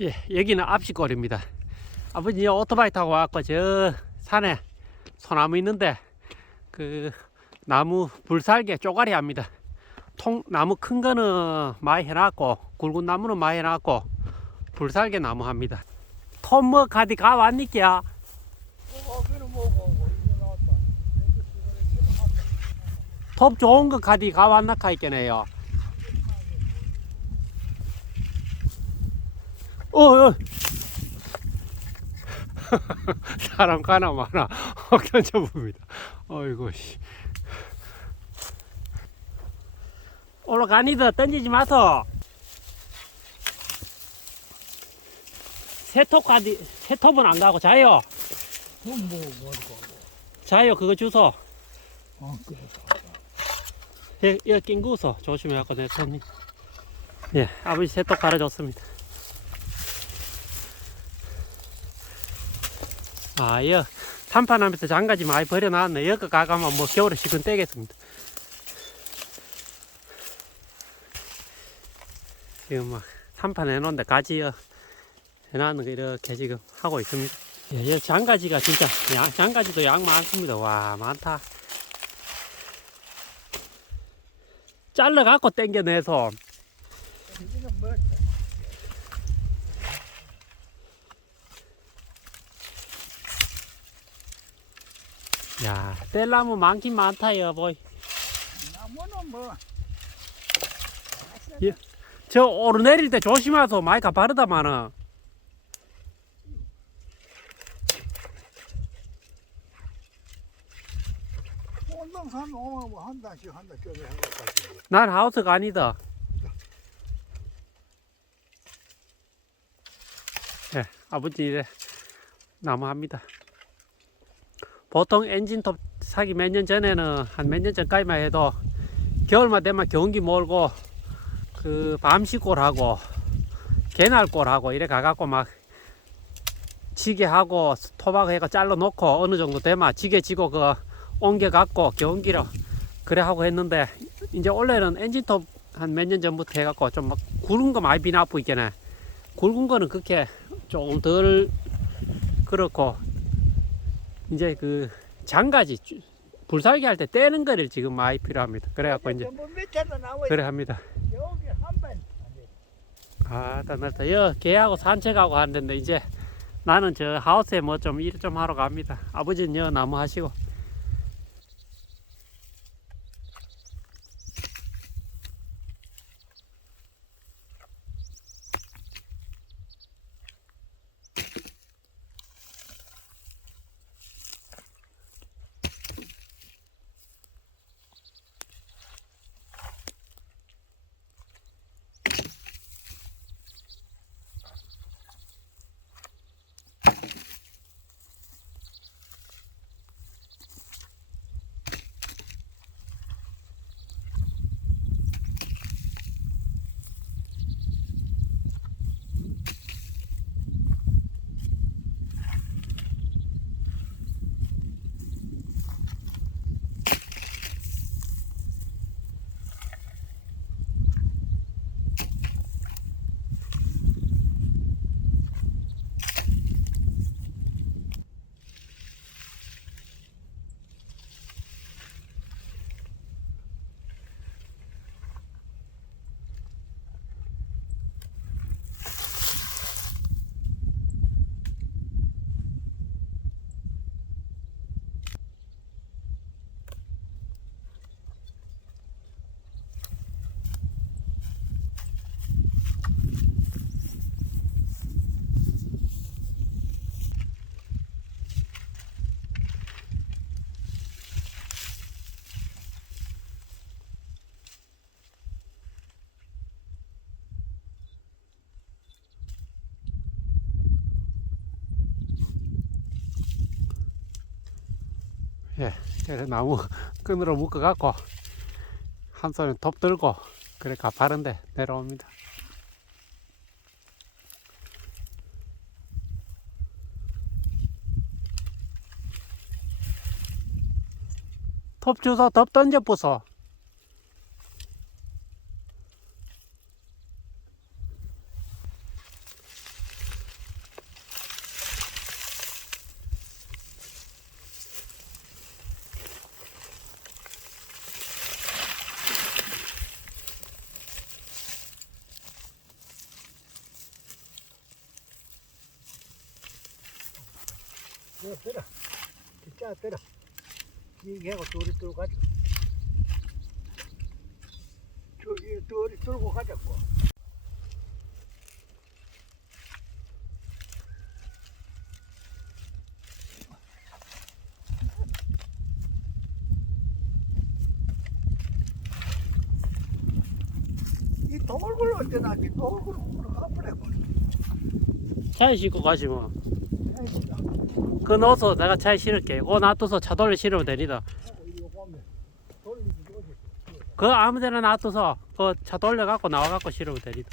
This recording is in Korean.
예, 여기는 앞시골입니다. 아버지 오토바이 타고 왔고 저 산에 소나무 있는데 그 나무 불살게 쪼가리 합니다. 통 나무 큰 거는 많이 해놨고 굵은 나무는 많이 해놨고 불살게 나무 합니다. 톰뭐 가디 가 왔니까? 톱 좋은 거 가디 가 왔나 카있겠네요. 어, 어. 사람 가나 마나 던져 봅니다. 어이구 씨. 올라가니다 던지지 마소. 세톱 가디 세톱은 안 가고 자요. 그건 뭐 뭐고. 자요 그거 주소. 어, 그래. 예, 예, 낑구서 조심해갖고 내 손이. 예, 아버지 새똑 갈아줬습니다. 아, 예, 탄판하면서 장가지 많이 버려놨네. 여기 가가면 뭐 겨울에 시근 떼겠습니다. 지금 막 탄판 해놓은데 가지 어, 해놨는 거 이렇게 지금 하고 있습니다. 예, 예, 장가지가 진짜 양, 장가지도 양 많습니다. 와, 많다. 잘라 갖고 당겨내서 이거는 뭐 야 뗄나무 많긴 많다 여보 나무는 뭐. 예. 저 오르내릴 때 조심하소 많이 가파르다마는 온동산 오면 뭐한 단씩 한 단씩 한 것까지. 난 하우스가 아니다 예 아버지 이래 나무 합니다 보통 엔진톱 사기 몇 년 전에는 한 몇 년 전까지만 해도 겨울만 되면 경기 몰고 그 밤시골하고 개날골하고 이래 가갖고 막 지게하고 토박해가 잘라 놓고 어느 정도 되면 지게 지고 그 옮겨 갖고 경기로 그래 하고 했는데 이제 원래는 엔진톱 한 몇 년 전부터 해갖고 좀 막 굵은 거 많이 비나고 있겠네 굵은 거는 그렇게 조금 덜 그렇고 이제 그 장가지 쭈- 불살기 할 때 떼는 거를 지금 많이 필요합니다 그래갖고 이제 뭐. 그래 합니다. 아, 넓다. 여 개하고 산책하고 하는데 이제 나는 저 하우스에 뭐 좀 일좀 하러 갑니다. 아버지는 여 나무 하시고. 예, 그래 나무 끈으로 묶어갖고 한 손에 톱 들고 그래 가파른데 내려옵니다. 톱 주소 톱 던져 부숴. 너 들어. 진짜 들어. 이게 하고 둘이 들고 가자. 저, 이 둘이 들고 가자고. 이 돌굴 어째 나지? 돌굴 가버려. 차에 싣고 가지 뭐. 그거 넣어서 내가 차에 실을게. 그거 놔둬서 차 돌려 실으면 되니다. 돌리기 좋지. 그거 아무 데나 놔둬서 그 차 돌려 갖고 나와 갖고 실으면 되니다.